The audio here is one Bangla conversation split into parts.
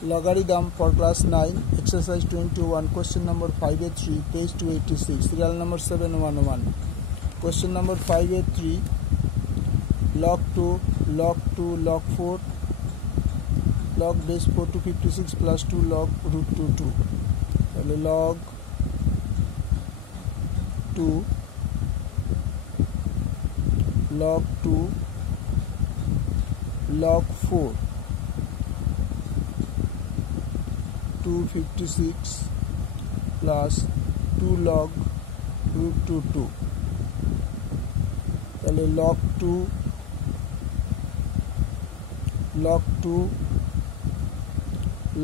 Logarithm for class 9, exercise 21, question number 583, page 286, serial number 711. Question number 583, log 2, log 4, log base 4 to 56 plus 2 log root 2 2. Log 2, log 2, log 4. 256 plus 2 log root 2 2 তাহলে log 2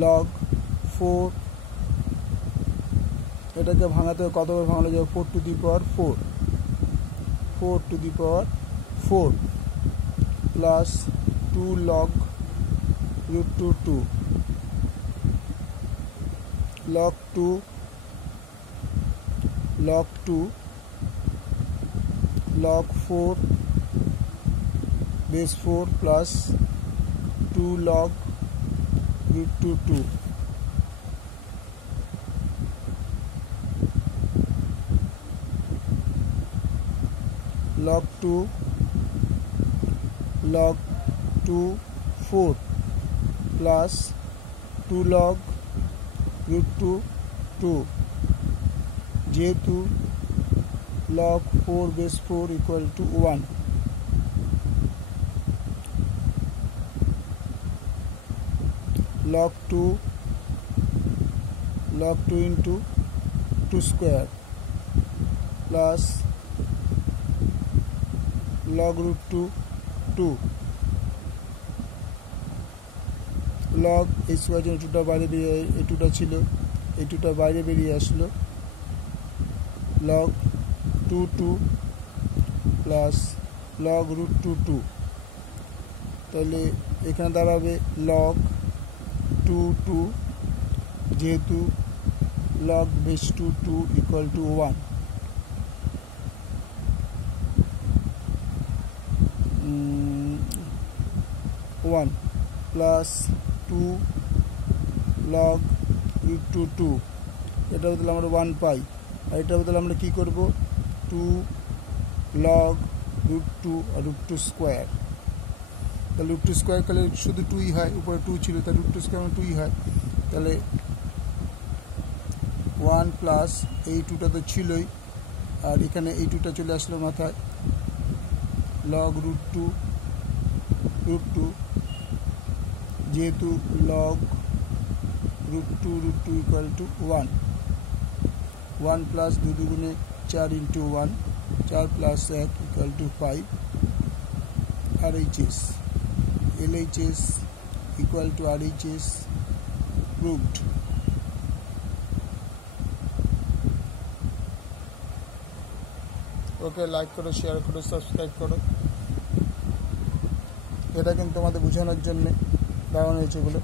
log 4 এটাকে ভাঙাতে কতবার ভাঙলে যাবে 4 to the power 4 to the power 4 plus 2 log root 2 2 log 2 log 4 base 4 plus 2 log root 2 2 log 2 4 plus 2 log root 2 2 যেহেতু log 4 base 4 equal to 1 log 2 into 2 square plus log root 2 2 log এই স্কয়ার জন্য 2টা বাইরে বেরিয়ে এই 2টা ছিল এই 2টা বাইরে বেরিয়ে আসলো log 2 2 plus log root 2 2 তাহলে এখানে দাঁড়াবে log 2 2 যেহেতু log base 2 2 equal to 1 1 plus 2 log root 2 2 এটা বদলে আমরা 1 পাই আর এটা বদলে আমরা কি করব 2 log root 2 আর root 2 স্কয়ার তাহলে root 2 স্কয়ার করলে শুধু 2ই হয় উপরে 2 ছিল তাহলে root 2 স্কয়ার 2ই হয় তাহলে 1 প্লাস এই 2টা তো ছিলই আর এখানে এই 2টা চলে আসলো মাথায় log root 2 যেহেতু log root 2 equal to 1 1 plus 2 দুগুণে 4 into 1 4 plus 1 equal to 5 RHS LHS equal to RHS proved okay like করো শেয়ার করো সাবস্ক্রাইব করো এটা কিন্তু তোমাদের বোঝানোর জন্য দেওয়া হয়েছে এগুলো